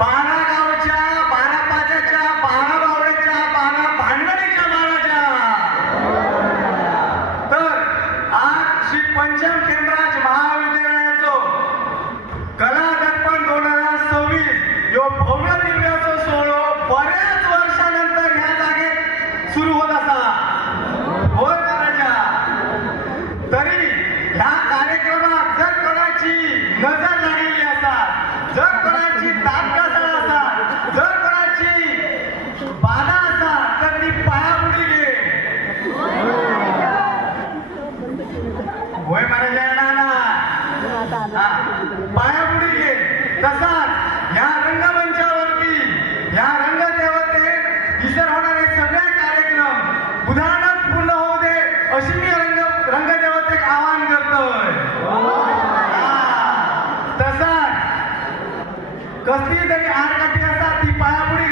12 गावच्या 12 पाजाच्या 12 बावड्याच्या 12 भांडणीच्या माळाच्या तर आज श्री पंचम केंद्राज महाविद्यालयाचो कला दर्पण 2026 यो भव्य दिव्याचो सोहळो बऱ्याच वर्षानंतर ह्या जागेत सुरू होत असा होय महाराजा तरी ह्या कार्यक्रमात जर कोणाची नजर लागलेली असा जर कोणाची ताकद असा जर कोणाची बाधा असा तर ती पायापुढे घे होय महाराजा पायापुढे घे तसाच ह्या रंगमंचावरती ह्या रंगदेवते दिसर होणारे सगळे कार्यक्रम उदाहरणात पूर्ण होऊ दे अशी मी रंगदेवतेक आवाहन करतोय तसाच कसली तरी आडकाठी असतात ती पायापुढे